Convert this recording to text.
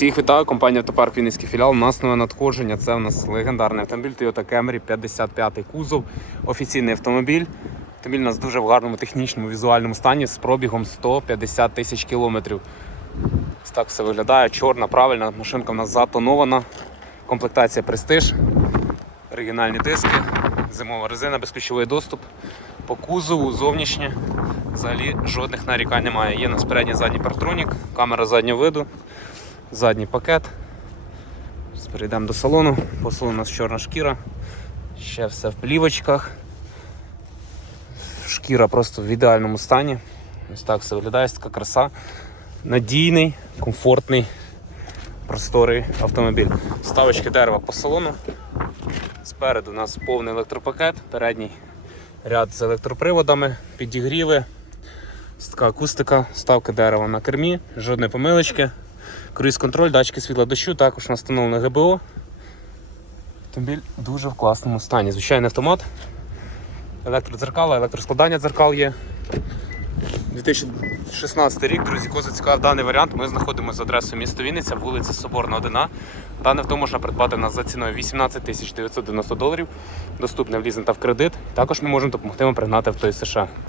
Всіх вітаю, компанія Автопарк Вінницький філіал. У нас нове надходження. Це у нас легендарний автомобіль Toyota Camry 55 кузов. Офіційний автомобіль. Автомобіль у нас дуже в гарному технічному візуальному стані з пробігом 150 тисяч кілометрів. Так все виглядає. Чорна, правильна. Машинка у нас затонована. Комплектація престиж. Оригінальні диски, зимова резина, безключовий доступ. По кузову зовнішнє взагалі жодних нарікань немає. Є у нас передній задній партронік, камера заднього виду, задній пакет. Перейдемо до салону. По у нас чорна шкіра. Ще все в плівочках. Шкіра просто в ідеальному стані. Ось так все виглядає, така краса. Надійний, комфортний, просторий автомобіль. Ставочки дерева по салону. Спереду у нас повний електропакет, передній ряд з електроприводами, підігріви, така акустика, ставки дерева на кермі, жодної помилочки, круїз-контроль, датчики світла дощу, також у нас встановлене ГБО. Автомобіль дуже в класному стані. Звичайний автомат, електродзеркала, електроскладання дзеркал є. 2016 рік, друзі, кого зацікавив даний варіант. Ми знаходимося за адресою міста Вінниця, вулиця Соборна 1. Дане авто можна придбати нас за ціною 18 тисяч 990 доларів. Доступне в лізинг та в кредит. Також ми можемо допомогти вам пригнати авто із США.